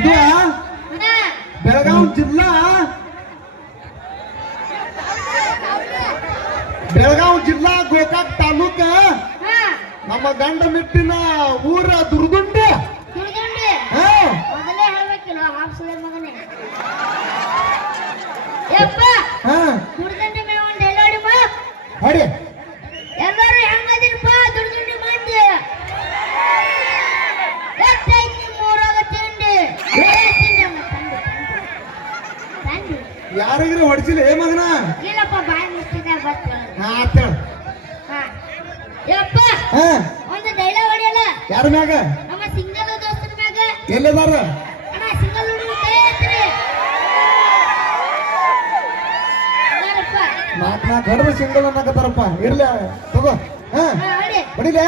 ಇದು ಬೆಳಗಾವಿ ಜಿಲ್ಲಾ ಗೋಕಾಕ್ ತಾಲೂಕ ನಮ್ಮ ಗಂಡ ಮೆಟ್ಟಿನ ಊರ ದುರ್ದುಂಡಿ. ಮೊದಲೇ ಹೇಳ್ಬೇಕಿಲ್ಲ ಹಾಪ್ಸಲೆ ಮಗನೇ. ಯಪ್ಪ ದುರ್ದುಂಡಿ ಮೇಲೆ ಒಂದು ಎಲ್ಲಾಡಿ ಮಾ ಹೊಡಿ. ಎಲ್ಲರೂ ಹೆಂಗದಿರಪ್ಪ ದುರ್ದುಂಡಿ ಮಂದಿ? ಎಷ್ಟೈತಿ ಮೂರಾಗ ತಿಂಡಿ? ಯಾರಿಗ್ರಿ ಹೊಡ್ಸಿಲ್ಲ ಏ ಮಗನ? ಇಲ್ಲಪ್ಪ ಬಾಯಿ ಮುಚ್ಚಿದೆ ಬರ್ತೇವೆ. ಯಪ್ಪ ಒಂದು ಡೈಲಾಗ್ ಹೊಡಿಯಲ್ಲ. ಯಾರ ಮ್ಯಾಗ? ನಮ್ಮ ಸಿಂಗಲ್ ದೋಸ್ತರ ಮ್ಯಾಗ. ಎಲ್ಲಿದಾರ? ಅಣ್ಣ ಸಿಂಗಲ್ ಹುಡುಗ ಕೈ ಎತ್ತಿರಿ. ನಾಲ್ಕು ಗಡ್ದು ಸಿಂಗಲ್ ಅನ್ನಕತ್ತಾರಪ್ಪ. ಇರ್ಲಿ ತಗೋ. ಹೊಡಿಲ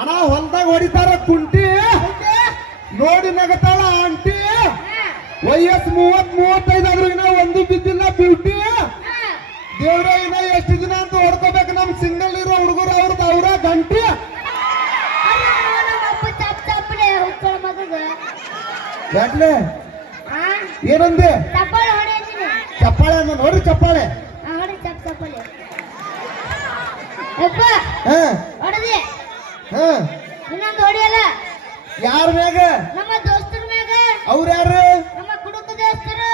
ಅಣ್ಣ. ಹೊಲ್ದಾಗ ಹೊಡಿತಾರ ಕುಂಟಿ ನೋಡಿ ನಗತಾಳ ಆಂಟಿ. ವಯಸ್ಸು 30-35 ಆದ್ರೂ ಇನ್ನ ಒಂದು ಬಿದ್ದಿಲ್ಲ ಬ್ಯೂಟಿ. ದೇವ್ರ ಇನ್ನ ಎಷ್ಟು ದಿನ ಅಂತ ಹೊಡ್ಕೋಬೇಕು ನಮ್ ಸಿಂಗಲ್ ಇರೋ ಹುಡುಗರು ಅವ್ರ ಗಂಟಿ. ಯಾಕ್ಲೆ ಏನಂದೆ? ಚಪ್ಪಾಳೆ ಅಂದ ನೋಡ್ರಿ. ಚಪ್ಪಾಳೆ ಇನ್ನೊಂದು ಹೊಡಿಯಲ್ಲ. ಯಾರ ಮ್ಯಾಗ? ನಮ್ಮ ದೋಸ್ತರ ಮ್ಯಾಗ. ಅವ್ರ ಯಾರು? ನಮ್ಮ ಕುಡುಕ ದೋಸ್ತರು.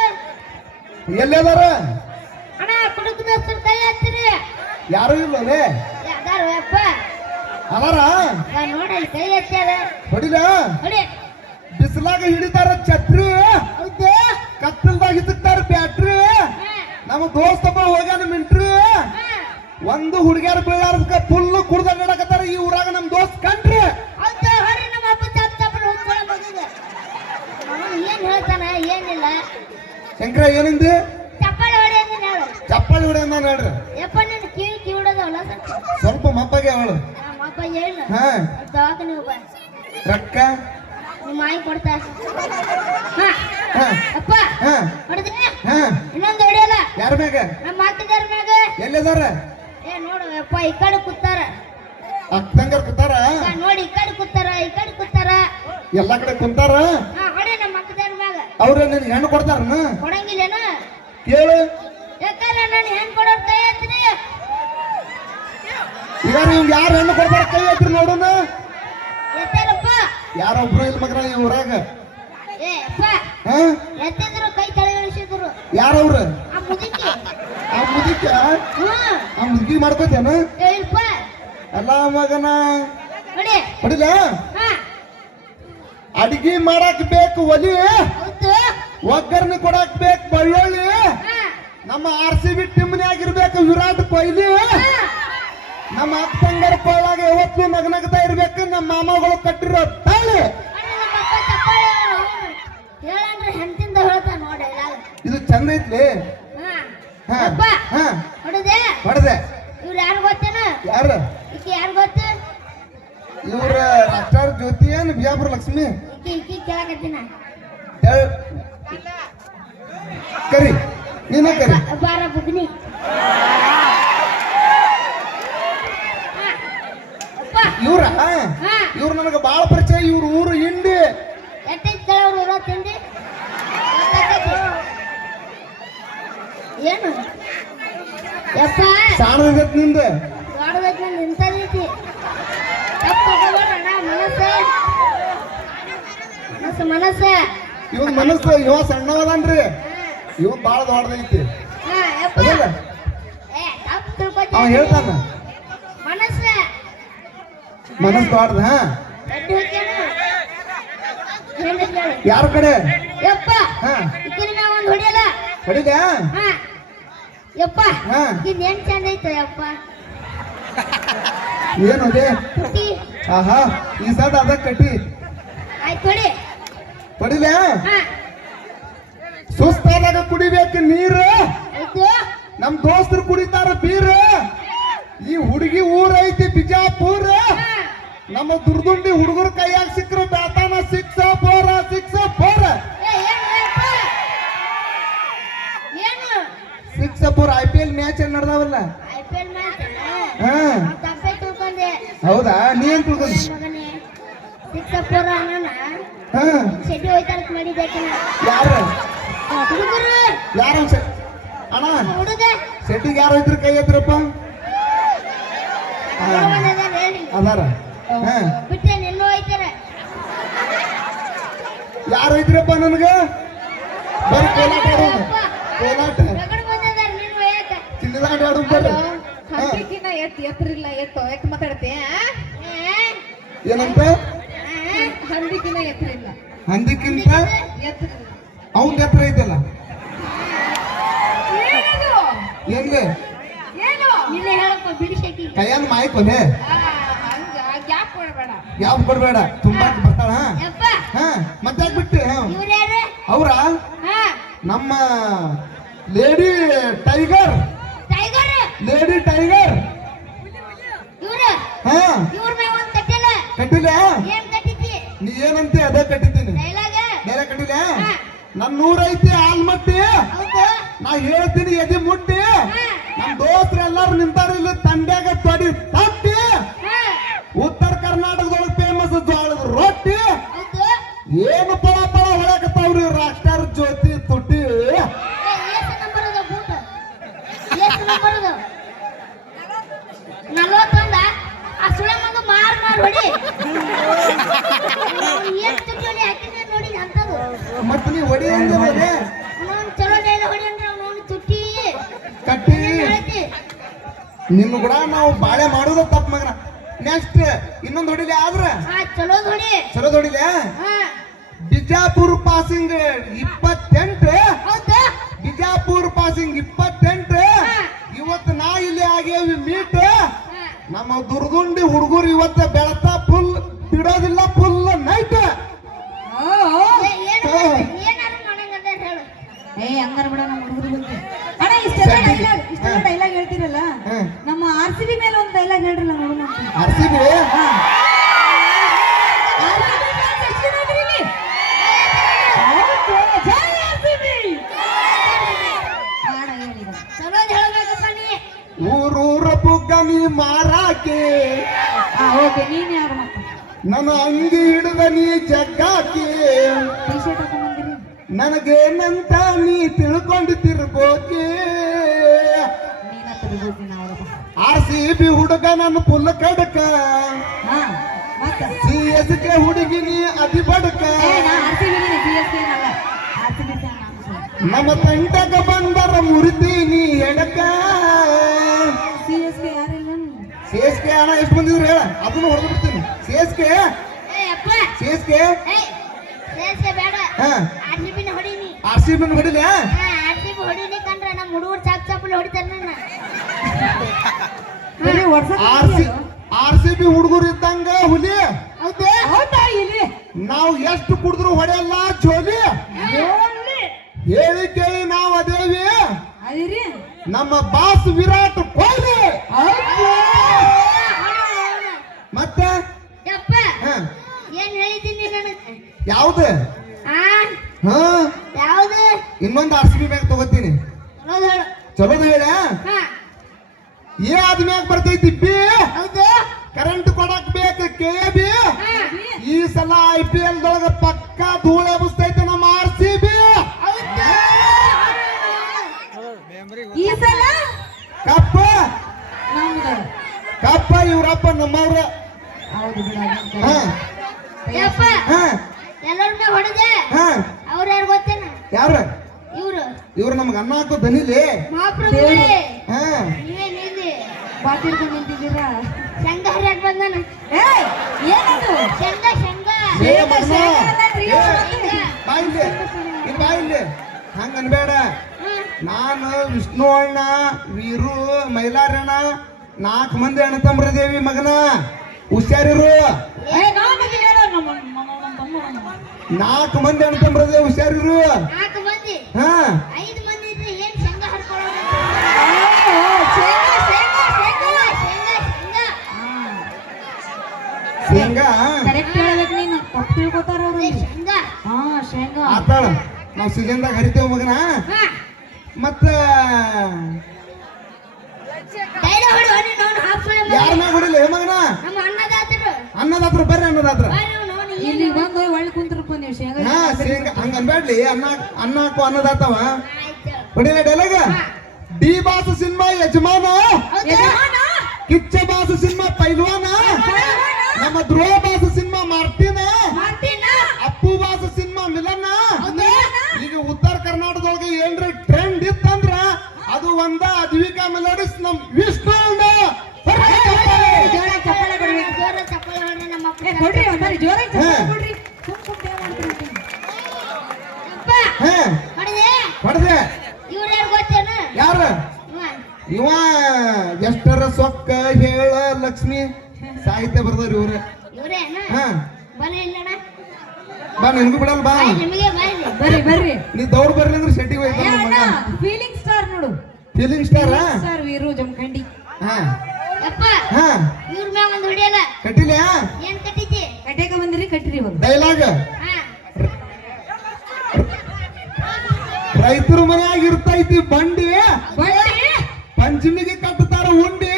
ಎಲ್ಲದಾರ? ಅಣ್ಣ ಕುಡುಕ ದೋಸ್ತರು ಕೈ ಹತ್ತಿರಿ. ಯಾರು ಇಲ್ಲೇ? ಯಾರು ಅಪ್ಪ? ಅದಾರ ನೋಡಿ ಕೈ ಹಚ್ಚಾರ. ಹೊಡಿಲ. ಹೊಡಿ. ಬಿಸಿಲಾಗ ಹಿಡಿತಾರ ಛತ್ರಿ. ಹೌದು. ಕತ್ತಲ್ದಾಗ ಹಿಡಿತಾರ ಬ್ಯಾಟ್ರಿ. ನಮ್ಮ ದೋಸ್ತಪ್ಪ ಹೋಗ್ಯಾನ ಮಿಂಟ್ರಿ. ಒಂದು ಹುಡುಗಿಯರ ಬೀಳಾರ್ದಕ್ಕ ಫುಲ್ ಕುಡ್ದ ನಡಕತ್ತಾರ ಈ ಊರಾಗ ನಮ್ ದೋಸ್ತ್ ಕಂಡ್ರಿ. ಹೌದು. ಹೊಡಿ ನಮ್ಮ ಅಪ್ಪ ಚಪ್ಪಲ್ ಹೋಗ್ತಾಳ ಮಗಗೆ. ಏನ್ ಹೇಳ್ತಾನ ಏನಿಲ್ಲ. ಶಂಕರ ಏನಂದಿ? ಚಪ್ಪಾಳೆ ಹೊಡಿ ಅಂತ ಹೇಳು. ಚಪ್ಪಾಳಿ ಹೊಡಿ ಅಂದ ಹೇಳ್ರಿ. ಯಪ್ಪ ನಿನ್ ಕಿವಿಡದವಲ್ಲ ಸ್ವಲ್ಪ ಮಪ್ಪಗೆ ಅವಳು. ಅಪ್ಪ ಹೇಳ. ದವಾಖಾನೆ ಹೋಗ. ರೊಕ್ಕ ನಿಮ್ಮ ಮಾಯಿ ಕೊಡ್ತಾ. ಅಪ್ಪ ಹೊಡೆದ್ರೆ ಇನ್ನೊಂದು ಹೊಡಿಯಲ್ಲ. ಯಾರ ಮ್ಯಾಗ? ನಮ್ಮ ಅಕ್ಕದಾರ ಮ್ಯಾಗ. ಎಲ್ಲಿದಾರ? ನೋಡು ಯಪ್ಪ ಈ ಕಡೆ ಕೂತಾರ. ಅಕ್ಕಂಗಾರ ಕೂತಾರ ನೋಡಿ. ಈ ಕಡೆ ಕೂತಾರ ಈ ಕಡೆ ಕೂತಾರ. ಎಲ್ಲಾ ಕಡೆ ಕುಂತಾರ. ಹೊಡಿ ನಮ್ಮ ಅಕ್ಕದಾರ ಮ್ಯಾಗ. ಅವ್ರ ನಿನ್ ಹೆಣ್ಣು ಕೊಡ್ತಾರನ? ಕೊಡಂಗಿಲ್ಲೇನು ಕೇಳು. ಯಾಕಂದ್ರೆ ನಾನು ಹೆಣ್ಣು ಕೊಡೋರ್ ಕೈ ಹತ್ತೀನಿ. ಈಗ ನಿಮ್ಗೆ ಯಾರು ಹೆಣ್ಣು ಕೊಡ್ತಾರ ಕೈ ಹತ್ರಿ ನೋಡೋಣ. ಎತ್ತಾರಪ್ಪ. ಯಾರೊಬ್ರು ಇಲ್ಲ ಮಗ್ರ ಈ ಊರಾಗ. ಏ ಅಪ್ಪ ಎತ್ತಿದ್ರು ಕೈ ತಲೆ ಇಳಿಸಿದ್ರು. ಯಾರವ್ರ? ಆ ಮುದುಕಿ. ಆ ಮುದುಕಿ ಮಾಡ್ಕೋತೇನ? ಇಲ್ಪ ಅಲ್ಲ ಮಗನ. ಹೊಡಿ. ಹೊಡಿಲ. ಅಡಿಗೆ ಮಾಡಕ್ ಬೇಕು ಒಲಿ. ಹೌದು. ಒಗ್ಗರಣೆ ಕೊಡಕ್ ಬೇಕು ಬಳ್ಳೊಳ್ಳಿ. ನಮ್ಮ RCB ಟೀಮ್ನ್ಯಾಗಿರ್ಬೇಕು ವಿರಾಟ್ ಕೊಹ್ಲಿ. ನಮ್ಮ ಅಕ್ಕಂಗರ ಕೊಳ್ಳಾಗ ಯಾವತ್ತು ನಗನಗ್ತಾ ಇರ್ಬೇಕು ನಮ್ಮ ಮಾಮಗಳು ಕಟ್ಟಿರೋ ತಾಳಿ. ಹೇಳಂದ್ರೆ ಹೆಂತಿಂದ ಹೇಳ್ತಾ ನೋಡಿ. ಇದು ಚಂದ ಐತ್ಲಿ. ಹೊಡೆದೆ. ಇವ್ರು ಯಾರು ಗೊತ್ತೇನ? ಯಾರು? ಈಕಿ ಯಾರು ಗೊತ್ತ? ಇವ್ರ ರಾಷ್ಟ್ರ ಜ್ಯೋತಿ ಏನ್ ಬಿಜಾಪುರ ಲಕ್ಷ್ಮಿ. ಈಕಿ ಕೇಳಕತ್ತೀನ. ಕರಿ ನೀನ ಕರಿ. ಬಾರ ಬುಗ್ನಿ. ಇವ್ರು ನನಗೆ ಬಾಳ ಪರಿಚಯ. ಇವ್ರ ಊರು ಹಿಂಡಿ. ಎಟ್ಟೈತಿ ಅವ್ರ ಊರ ತಿಂಡಿ? ಏನು ಯಪ್ಪ ಸಾಣದೈತ್ ನಿಂದ? ದೊಡ್ಡದೈತಿ ನಂದು ಇಂಥದೈತಿ. ತಪ್ಪು ತಗೋಬೇಡಣ್ಣ. ಮನಸ್ಸ ಇವನ್ ಮನಸ್ಸು ಇವ ಸಣ್ಣವದನ್ರಿ. ಇವನ್ ಬಾಳ ದೊಡ್ಡದೈತಿ. ಅವ ಹೇಳ್ತಾನ ಮನಸ್ಸು ದೊಡ್ಡದ. ಯಾರ ಕಡೆ? ಯಪ್ಪ ಒಂದು ಹೊಡಿಯಲ್ಲ. ಹೊಡಿದ? ಯಪ್ಪ ಇದೇನ್ ಚಂದ ಐತೆ ಯಪ್ಪ. ಏನು ಅದೇ? ಆಹಾ ಈ ಸದ್ ಅದ ಕಟ್ಟಿ. ಆಯ್ತು ಹೊಡಿ. ಹೊಡಿಲ. ಸುಸ್ತಾದಾಗ ಕುಡಿಬೇಕು ನೀರು. ನಮ್ ದೋಸ್ತರು ಕುಡಿತಾರ ಬೀರ್. ಈ ಹುಡುಗಿ ಊರೈತಿ ಬಿಜಾಪುರ. ನಮ್ಮ ದುರ್ದುಂಡಿ ಹುಡುಗರ ಕೈಯಾಗ ಸಿಕ್ಕರು ಬ್ಯಾತಾನ 6-4 6-4 6-4 IPL ಮ್ಯಾಚ್ ನಡೆದಾವಲ್ಲ. ಹೌದಾ? ನೀ ಏನ್ ತಿಳ್ಕೊಂಡಿ? 6-4 ನಾನು ಹಾ ಶೆಟ್ಟಿ ಹೋಯ್ತಾರ ಮಾಡಿದ್ದೆ ಯಾರ ಹುಡುಗರು ಯಾರ ಅಣ್ಣ ಹುಡುಗ ಶೆಟ್ಟಿಗೆ ಯಾರು ಹೋಯ್ತ್ರಿ ಕೈ ಎತ್ರಪ್ಪ ಹೇಳಿ ಅದಾರ ಹಾ ಬಿಟ್ಟೆ ನಿನ್ನೂ ಹೋಯ್ತಾರ ಯಾರು ಹೋಯ್ತ್ರಪ್ಪ ನನಗ ಬರೀ ಕೋಲಾಟ ಆಡೋದು ಕೋಲಾಟ ರಗಡ್ ಬಂದದಾರ ನಿನ್ನ ಒಯ್ಯಾಕ ಚಿನ್ನದಾಟ ಆಡೋ ಬರ್ರಿ ಹಂದಿಕಿನ ಎತ್ತರಿಲ್ಲ ಎತ್ತು ಮಾತಾಡ್ತಿ ಏನಂತ ಹಂದಿಕಿನ ಎತ್ತರಿಲ್ಲ ಹಂದಿಕ್ಕಿಂತ ಎತ್ತರ ಅವನ್ ಎತ್ತರ ಐತಲ್ಲ ಏನದು ಏನ್ಲೆ ಏನು ನಿನ್ನೆ ಹೇಳಪ್ಪ ಬಿಡಿ ಶೆಟ್ಟಿ ಕೈಯನ್ ಮಾಯ್ಕೊಲೆ ಹಂಗ ಗ್ಯಾಪ್ ಕೊಡಬೇಡ ಯಾವ ಕೊಡ್ಬೇಡ ತುಂಬಾ ಬರ್ತಾಳ ಯಪ್ಪ ಹಾ ಮತ್ತೆ ಬಿಟ್ಟು ಇವ್ರು ಯಾರು ಅವ್ರ ಹಾ ನಮ್ಮ lady tiger tiger lady tiger ಇವ್ರು ಹಾ ಇವ್ರ ಮ್ಯಾಗ ಒಂದ್ ಕಟ್ಟಿಲ್ಲ ಕಟ್ಟಿಲ್ಲ ಏನ್ ಕಟ್ಟಿದ್ದಿ ನೀ ಏನಂತೆ ಅದೇ ಕಟ್ಟಿದ್ದೀನಿ ಡೈಲಾಗ ಬೇರೆ ಕಟ್ಟಿಲ್ಲ ಹಾ. ನನ್ ನೂರೈತಿ ಆಲ್ಮಟ್ಟಿ ಹೌದು ನಾ ಹೇಳ್ತೀನಿ ಎದಿ ಮುಟ್ಟಿ ಹಾ ನಮ್ ದೋಸ್ತ್ರ ಎಲ್ಲಾರು ನಿಂತಾರ ಇಲ್ಲಿ ತಂಡ್ಯಾಗ ತೊಡಿ ತಟ್ಟಿ ಹಾ ಉತ್ತರ ಕರ್ನಾಟಕದೊಳಗೆ ಫೇಮಸ್ ಜೋಳದ ರೊಟ್ಟಿ ಹೌದು ಏನು ಪಳ ಪಳ ಹೊಳಕತ್ತಾವ್ರಿ ರಾಷ್ಟ್ರ ಜ್ಯೋತಿ ತುಟ್ಟಿ ಎಷ್ಟು ನಂಬರ್ ಅದ ಬೂಟ್ ಎಷ್ಟು ನಂಬರ್ ಅದ 41 ಆ ಸುಳೆ ಮಗ ಮಾರ್ ಹೊಡಿ ಏನ್ ತುಟ್ಟಿ ಹಾಕಿದ್ರೆ ನೋಡಿ ಅಂತದು ಮತ್ ನೀ ಹೊಡಿ ಅಂದ್ರೆ ಅವನು ಚಲೋ ಡೈಲ ಹೊಡಿ ಅಂದ್ರೆ ಅವನು ತುಟ್ಟಿ ಕಟ್ಟಿ ಹೇಳ್ತಿ ನಿನ್ನ ಕೂಡ ನಾವು ಬಾಳೆ ಮಾಡೋದ ತಪ್ಪ ಮಗನ ನೆಕ್ಸ್ಟ್ ಇನ್ನೊಂದು ಹೊಡಿಲಿ ಆದ್ರ ಹಾ ಚಲೋ ಹೊಡಿ ಚಲೋ ಹೊಡಿಲಿ ಹಾ ಬಿಜಾಪುರ ಪಾಸಿಂಗ್ 28 ಹೌದಾ ಬಿಜಾಪುರ ಪಾಸಿಂಗ್ 28 ಹಾ. ಇವತ್ತು ನಾ ಇಲ್ಲಿ ಆಗೇವಿ ಮೀಟ್ ಹಾ ನಮ್ಮ ದುರ್ಗುಂಡಿ ಹುಡುಗರು ಇವತ್ತ ಬೆಳತ ಫುಲ್ ಬಿಡೋದಿಲ್ಲ ಫುಲ್ ನೈಟ್ ಏನಾರು ಮಾಡಂಗದ ಹೇಳು ಹಂಗಾರ ಬಿಡ ನಮ್ಮ ಹುಡುಗರು ಬಂದು ಅಣ್ಣ ಇಷ್ಟೆಲ್ಲ ಡೈಲಾಗ್ ಹೇಳ್ತಿರಲ್ಲ ನಮ್ಮ RCB ಮೇಲೆ ಒಂದು ಡೈಲಾಗ್ ಹೇಳ್ರಲ್ಲ ನೋಡೋಣ RCB ಚಲೋ ಹೇಳ್ಬೇಕಪ್ಪ ನೀ ಊರೂರ ಪುಗ್ಗನಿ ಮಾರಾಕೆ ಓಕೆ ನೀನ್ ಯಾರು ಮತ್ತೆ ನನ್ನ ಅಂಗಿ ಹಿಡಿದ ನೀ ಜಗ್ಗಾಕಿ ಟಿ ಶರ್ಟ್ ಹಾಕೊಂಡ್ಬಂದಿರಿ ನನಗೇನಂತ ನೀ ತಿಳ್ಕೊಂಡಿರ್ಬೋಕೆ ನೀನ ತಿರುಗುತ್ತೀನಿ ಅವರ RCB ಹುಡುಗ ನನ್ನ ಪುಲ್ಲ ಕಡಕ ಹಾ ಮತ್ತ CSK ಹುಡುಗಿ ನೀ ಅತಿ ಬಡಕ ನಾ RCB CSK ಏನಲ್ಲ RCB fan ನಾನು ನಮ್ಮ ತಂಟಗ ಬಂದರ ಮುರಿತೀನಿ ಎಡಕ CSK ಯಾರಿಲ್ಲ CSK ಅಣ್ಣ ಎಷ್ಟು ಬಂದಿದ್ರು ಹೇಳ ಅದನ್ನು ಹೊಡೆದು ಬಿಡ್ತೀನಿ CSK ಏ ಅಪ್ಪ CSK ಏ ಸೇರ್ಸೆ ಬೇಡ ಹಾ RCB ನ ಹೊಡಿನಿ RCB ಹೊಡಿಲ ಹಾ RCB ಹೊಡಿನಿ ಕಂಡ್ರೆ ನಮ್ಮ ಹುಡುಗರು ಚಾಪ್ ಹೊಡಿತಾರ ನನ್ನ ಬರೀ RCB ಹುಡುಗರು ಇದ್ದಂಗ ಹುಲಿ ಹೌದು ಹೌದಾ ಇಲ್ಲಿ ನಾವು ಎಷ್ಟು ಕುಡಿದ್ರು ಹೊಡೆಯಲ್ಲ ಜೋಲಿ ಹೇಳಿ ಕೇಳಿ ನಾವು ಅದೇವಿ ಅದಿರಿ ನಮ್ಮ ಬಾಸ್ ವಿರಾಟ್ ಕೊಹ್ಲಿ ಮತ್ತೆ ಯಪ್ಪ ಹ, ಏನ್ ಹೇಳಿದ್ದೀನಿ ನನಗೆ ಯಾವ್ದು ಆ ಹಾ ಯಾವ್ದು ಇನ್ನೊಂದು RCB ಮ್ಯಾಗ ತಗೋತೀನಿ ಹೌದು ಹೇಳು ಚಲೋದು ಹೇಳ ಹಾ ಏ ಆದ್ಮ್ಯಾಗ ಬರ್ತೈತಿ ಬಿ ಹೌದು ಕರೆಂಟ್ ಕೊಡಕ್ ಬೇಕು KB ಹಾ ಈ ಸಲ IPL ದೊಳಗ ಪಕ್ಕ ಧೂಳ ಎಬ್ಬಿಸ್ತೈತೆ ನಮ್ಮ RCB ಹೌದು ಈ ಸಲ ಕಪ್ಪ ನಮ್ದು ಕಪ್ಪ ಇವ್ರಪ್ಪ ನಮ್ಮವ್ರ ಹೌದು ಬಿಡ ಹಾ ಯಪ್ಪ ಹಾ ಎಲ್ಲರನ್ನ ಹೊಡೆದೆ ಹಾ ಅವ್ರು ಯಾರು ಗೊತ್ತೇನ ಯಾರ ಇವ್ರು ಇವ್ರು ನಮ್ಗೆ ಅನ್ನ ಹಾಕೋ ದನಿಲಿ ಮಹಾಪ್ರಭುಗಳೇ ಹಾ ನೀವೇನ್ ಇಲ್ಲಿ ಬಾತಿರ್ದು ನಿಂತಿದ್ದೀರಾ ಶಂಗ ಹರಿಯಾಕ್ ಬಂದಾನ ಏಯ್ ಏನದು ಶಂಗ ಶಂಗ ಏ ಮಗನ, ಏ, ಶಂಗ. ಬಾ ಇಲ್ಲಿ ಇಲ್ಲಿ ಬಾ ಇಲ್ಲಿ ಹಂಗ ಅನ್ಬೇಡ ಹ್ಮ್. ನಾನು ವಿಷ್ಣು ಅಣ್ಣ ವೀರು ಮೈಲಾರಣ್ಣ 4 ಮಂದಿ ಅಣ್ಣ ತಮ್ಮರದೇವಿ ಮಗನ ಹುಷಾರಿರು ಏ ನಾನು ಹೇಳ ನಮ್ಮ ತಮ್ಮ 4 ಮಂದಿ ಅಣ್ಣ ತಮ್ಮರದೇವಿ ಹುಷಾರಿರು 4 ಮಂದಿ ಹಾ 5 ಮಂದಿ ಇದ್ರೆ ಏನ್ ಶಂಗ ಹರ್ಕೊಳ್ಳೋಣ ಶೇಂಗಾ, ಶಂಗ ಶಂಗ ಶಂಗ ಶೇಂಗಾ ಕರೆಕ್ಟ್ ಹೇಳ್ಬೇಕು ನೀನು ತಪ್ಪು ತಿಳ್ಕೊತಾರ ಅವ್ರು ಏ ಶಂಗ ಹಾ ಶೇಂಗಾ ಆತಾಳ ನಾವು ಸೀಸನ್ದಾಗ ಹರಿತೇವ ಮಗನ ಹಾ ಮತ್ತ ಡೈಲಾಗ್ ಹೊಡಿ ಹೊಡಿ ನೋಡು ಹಾಫ್ ಯಾರ ಮ್ಯಾಗ ಹೊಡಿಲ್ಲ ಮಗನ ನಮ್ಮ ಅನ್ನದಾತರು ಅನ್ನದಾತ್ರ ಬರ್ರಿ ಅನ್ನದಾತ್ರ ಬಾರಿ ನೋಡು ಇಲ್ಲಿ ಬಂದು ಒಳ್ಳೆ ಕುಂತ್ರಪ್ಪ ನೀವು ಶೇಂಗಾ ಹಾ ಶೇಂಗಾ ಹಂಗ ಅನ್ಬೇಡ್ಲಿ ಅನ್ನ ಹಾಕು ಅನ್ನದಾತವ ಆಯ್ತು ಹೊಡಿಲ ಡೈಲಾಗ ಡಿ ಬಾಸ್ ಸಿನಿಮಾ ಯಜಮಾನ ಯಜಮಾನ, ಕಿಚ್ಚ ಬಾಸ್ ಸಿನಿಮಾ ಪೈಲ್ವಾನ ನಮ್ಮ ಧ್ರುವ boss cinema ಮಾರ್ಟಿನ ಮಾರ್ಟಿನ, Appu boss cinema ಮಿಲನ ಹೌದಾ? ಈಗ ಉತ್ತರ ಕರ್ನಾಟಕದೊಳಗೆ ಏನ್ರಿ ಟ್ರೆಂಡ್ ಇತ್ತಂದ್ರ ಅದು ಒಂದ ಅದ್ವಿಕಾ ಮೆಲೋಡಿಸ್ ನಮ್ ವಿಷ್ಣು ಜೋರಾಗಿ ಚಪ್ಪಾಳೆ ಕೊಡ್ಬೇಕು. ಜೋರ ಚಪ್ಪಲಿ ಹೊಡ್ರಿ ನಮ್ಮ ಅಪ್ಪ ಕೊಡ್ರಿ ಒಂದ್ಸರಿ ಜೋರಾಗಿ ಚಪ್ಪಾಳೆ ಹಾ. ಕೊಡ್ರಿ. ಸುಮ್ ಏನ್ ಮಾಡ್ತೀರಿ? ಅಪ್ಪ ಹಾ ಹೊಡೆದೆ ಹೊಡೆದೆ ಇವ್ರು ಯಾರು ಗೊತ್ತೇನು ಯಾರ ಇವ ಎಷ್ಟರ ಸೊಕ್ಕ ಹೇಳ ಲಕ್ಷ್ಮಿ ಸಾಹಿತ್ಯ ಬರ್ದವ್ರಿ ಇವ್ರ ಇವ್ರೇನ ಹಾ ಬನ್ನಿ ಇಲ್ಲಣ್ಣ ಬಾ ನಿನ್ಗೂ ಬಿಡಲ್ಲ ಬಾ ನಿಮಗೆ ಬಾಯಿ ಬರ್ರಿ ಬರ್ರಿ. ನೀ ದೌಡ್ ಬರ್ಲಿ ಅಂದ್ರೆ ಶೆಟ್ಟಿಗೆ ಏ ಹೋಯ್ತಾನ ಅಣ್ಣ, ಮಗ ಫೀಲಿಂಗ್ ಸ್ಟಾರ್ ನೋಡು. Feeling star star Veeru Jamkhandi. ಹಾ ಅಪ್ಪ ಹಾ ಇವ್ರ ಮ್ಯಾಗ ಒಂದು ಹೊಡಿಯಲ್ಲ ಕಟ್ಟಿಲ್ಲ ಏನ್ ಕಟ್ಟಿದ್ದಿ ಕಟ್ಯಾಕ ಬಂದಿರಿ ಕಟ್ರಿ ಇವಾಗ. ಡೈಲಾಗ್ ಹಾ ರೈತರ ಮನ್ಯಾಗ ಇರ್ತೈತಿ ಬಂಡಿ ಬಂಡಿ, ಪಂಚಮಿಗೆ ಕಟ್ಟತಾರ ಉಂಡಿ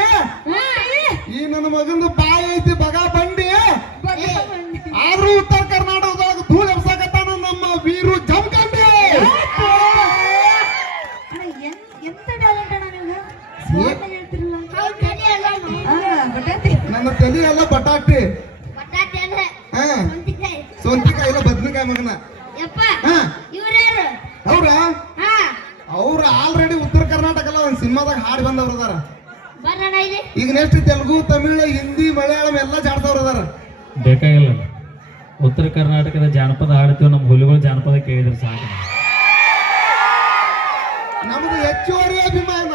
ಬಂಡಿ, ಈ ನನ್ನ ಮಗಂದು ಬಾಯಿ ಐತಿ ಬಗ ಬಂಡಿ ಬಂಡಿ. ಆದ್ರೂ ಉತ್ತರ ಕರ್ನಾಟಕದೊಳಗ ಧೂಳ್ ಎಬ್ಸಾಕತ್ತಾನ ನಮ್ಮ ವೀರು ಜಮಖಂಡಿ ಅಣ್ಣ, ಎಂತ ಟ್ಯಾಲೆಂಟ್ ಅಣ್ಣ ನಿಮ್ಗೆ? ಸ್ಮಾರ್ಟ್ ಆಗಿ ಹೇಳ್ತಿರಲ್ಲ. ಅವ್ರ ತಲೆ ಅಲ್ಲ ಹಾ, ಬಟಾಟಿ. ನನ್ನ ತಲಿ ಎಲ್ಲ ಬಟಾಟಿ ಬಟಾಟೆ ಅಲ್ಲ ಹಾ ಸೊಂತಿಕಾಯಿ ಸೋಂತಿಕಾಯಿ ಇಲ್ಲ ಬದ್ನಿಕಾಯಿ ಮಗನ ಯಪ್ಪ ಹಾ ಇವ್ರ್ಯಾರು ಅವ್ರ ಹಾ ಅವ್ರ ಆಲ್ರೆಡಿ ಉತ್ತರ ಕರ್ನಾಟಕ ಎಲ್ಲ ಒಂದ್ ಸಿನಿಮಾದಾಗ ಹಾಡಿ ಬಂದವ್ರ ಅದಾರ ಬರೋಣ ಇಲ್ಲಿ ಈಗ ನೆಕ್ಸ್ಟ್ ತೆಲುಗು ತಮಿಳು ಹಿಂದಿ ಮಲಯಾಳಂ ಎಲ್ಲ ಜಾಡ್ದವ್ರ ಅದಾರ ಬೇಕಾಗಿಲ್ಲ. ಉತ್ತರ ಕರ್ನಾಟಕದ ಜಾನಪದ ಹಾಡ್ತೀವಿ, ನಮ್ಮ ಹುಲಿಗಳು ಜಾನಪದ ಕೇಳಿದ್ರೆ ಸಾಕು. ನಮ್ದು ಹೆಚ್ಚುವರಿ ಅಭಿಮಾನ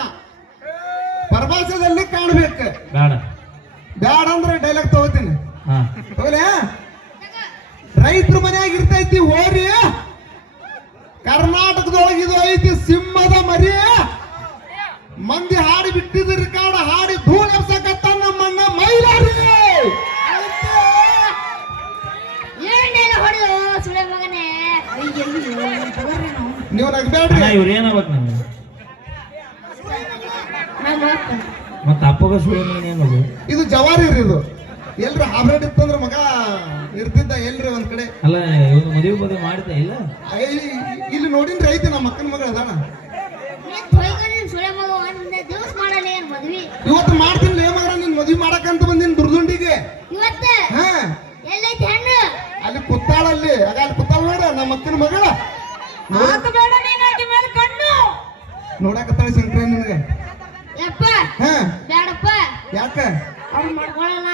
ಪರಭಾಷೆದಲ್ಲಿ ಕಾಣ್ಬೇಕು ಬೇಡ. ಬ್ಯಾಡ ಅಂದ್ರೆ ಡೈಲಾಗ್ ತಗೋತೀನಿ ಹಾ ತಗೋಲೆ ರೈತರ ಮನ್ಯಾಗ ಇರ್ತೈತಿ ಹೋರಿ ಕರ್ನಾಟಕದೊಳಗೆ ಇದು ಐತಿ ಸಿಂಹದ ಮರಿ ಮಂದಿ ಹಾಡಿ ಬಿಟ್ಟಿದ್ರಿ ಕಾಡ ಹಾಡಿ ಧೂಳ್ ಎಬ್ಸಕತ್ತ ನಮ್ಮನ್ನ ಮೈಲಾರಿ ಆಯ್ತು ಏನೇನ ಹೊಡೆದು ಸುಳೆ ಮಗನೇ ತಗೋರಿ ನಾವು. ನೀವು ಅಣ್ಣ, ನಗ್ಬೇಡ್ರಿ ಇವ್ರು ಏನಾಗ್ಬೇಕು ನಂಗೆ? ನಮ್ಮ ಅಪ್ಪ ಮತ್ತೆ ಅಪ್ಪಗ ಸುಳ್ಳು ನೀನೇನದು? ಇದು ಜವಾರಿ ರೀ ಇದು ಎಲ್ರಿ ಹಾಬ್ರೇಡ್ ಇತ್ತಂದ್ರ ಮಗ ಇರ್ತಿದ್ದ ಎಲ್ರಿ ಒಂದ್ ಕಡೆ ಅಲ್ಲ, ಇವನು ಮದುವೆ ಮಾಡಿದ್ದೆ ಇಲ್ಲ? ಇಲ್ಲಿ ನೋಡಿನ್ರಿ ಐತಿ ನಮ್ಮ ಅಕ್ಕನ ಮಗಳ ಅದಾನ ನೀನ್ ತೊಯ್ಕೊಂಡಿನ್ ಸುಳೆ ಮಗ ಒಂದ್ ದಿವಸ ಮಾಡಲ್ಲ ಏನ್ ಮದ್ವಿ ಇವತ್ತು ಮಾಡ್ತೀನಿ ಮಗ ನಿನ್ ಮದ್ವಿ ಮಾಡಕಂತ ಬಂದಿನ್ ದುರ್ದುಂಡಿಗೆ ಇವತ್ತ ಹಾ ಎಲ್ಲೈತಿ ಹೆಣ್ಣು ಅಲ್ಲಿ ಕುತ್ತಾಳಲ್ಲಿ ಆಗ ಅಲ್ಲಿ ಕುತ್ತಾಳ ನೋಡ ನಮ್ಮ ಅಕ್ಕನ ಮಗಳ ಆತ ಬೇಡ ನೀನ್ ಆಕಿ ಮೇಲೆ ಕಣ್ಣು. ನೋಡಕತ್ತಾಳ ಶಂಕರ ನಿನಗ ಯಪ್ಪ ಹಾ ಬೇಡಪ್ಪ ಯಾಕ ಅವ್ರು ಮಾಡ್ಕೊಳಲ್ಲ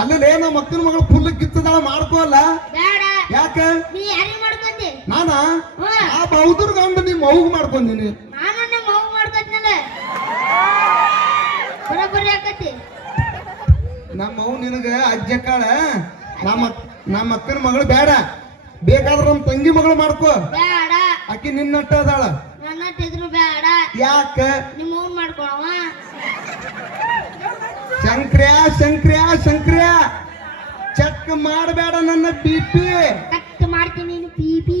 ಅಲ್ಲೇ ನಮ್ಮ ಅಕ್ಕನ ಮಗಳು ಫುಲ್ ಕಿತ್ತದಾಳ ಮಾಡ್ಕೋಲ್ಲ ಬೇಡ ಯಾಕ ನೀ ಯಾರಿಗ್ ಮಾಡ್ಕೊಂಡಿ ನಾನ ಹಾ ಆ ಬೌದ್ಧರ್ ಗಂಡ ನಿಮ್ಮ ಮೌಗ್ ಮಾಡ್ಕೊಂದಿನಿ ನಾನು ನಮ್ಮ ಅವ್ವ ಮಾಡ್ಕೊತ್ನಲ್ಲ ಬರೋಬ್ಬರಿ ಆಕತಿ ನಮ್ಮ ಅವ್ ನಿನಗ ಅಜ್ಜಕ್ಕಾಳ ನಮ್ಮ ಅಕ್ಕನ ಮಗಳು ಬೇಡ ಬೇಕಾದ್ರ ನಮ್ಮ ತಂಗಿ ಮಗಳು ಮಾಡ್ಕೋ ಬೇಡ ಆಕಿ ನಿನ್ನಟ್ಟ ಅದಾಳ ನನ್ನ ತೆದ್ರು ಬೇಡ ಯಾಕ ನಿಮ್ಮ ಅವ್ನ್ ಮಾಡ್ಕೊಳವ ಶಂಕ್ರ್ಯ ಚೆಕ್ ಮಾಡಬೇಡ ನನ್ನ ಪಿಪಿ ಕಟ್ ಮಾಡ್ತೀನಿ ನೀನು ಪೀಪಿ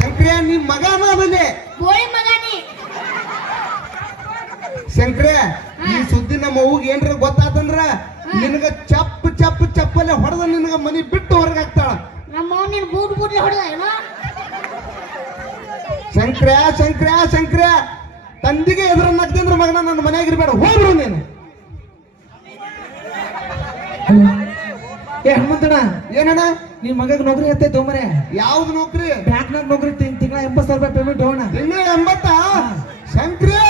ಶಂಕ್ರ್ಯ ನಿಮ್ ಮಗನ ಅದನ್ನೇ ಗೋಳಿ ಮಗ ನೀ ಶಂಕ್ರ್ಯ ಈ ಸುದ್ದಿ ನಮ್ಮ ಅವ್ಗೆ ಏನ್ರ ಗೊತ್ತಾತಂದ್ರ ನಿನಗ ಚಪ್ಪಲೆ ಹೊಡೆದ ನಿನಗ ಮನಿ ಬಿಟ್ಟು ಹೊರಗೆ ಹಾಕ್ತಾಳ ನಮ್ಮ ಅವ್ನ ನೀನು ಬೂಟ್ಲೆ ಹೊಡೆದ ಏನೋ ಶಂಕ್ರ್ಯ ತಂದಿಗೆ ಎದುರ ನಗ್ದಂದ್ರ ಮಗನ ನನ್ನ ಮನ್ಯಾಗ ಇರ್ಬೇಡ ಹೋಗ್ರು ನೀನು ಏ ಹನುಮಂತಣ್ಣ, ಏನಣ್ಣ ನಿನ್ ಮಗಗ್ ನೌಕರಿ ಹತ್ತೈತೆ ಮರೆ. ಯಾವ್ದು ನೌಕರಿ ಬ್ಯಾಂಕ್ನಾಗ ನೌಕರಿ ತಿಂಗಳ 80,000 ರೂಪಾಯಿ ಪೇಮೆಂಟ್ ಹೋಗೋಣ. ತಿಂಗಳ 80 ಶಂಕ್ರ್ಯ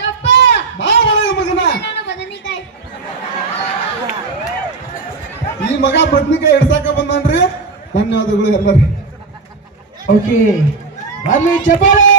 ಯಪ್ಪ ಬಾ ಒಳಗೆ ಮಗನ ನಾನು ಬದನಿಕಾಯಿ ಈ ಮಗ ಬದ್ನಿಕಾಯಿ ಹಿಡ್ಸಾಕ ಬಂದನ್ರಿ ಧನ್ಯವಾದಗಳು ಎಲ್ಲರಿ ಓಕೆ ಬರ್ಲಿ ಚಪ್ಪಾಳೆ.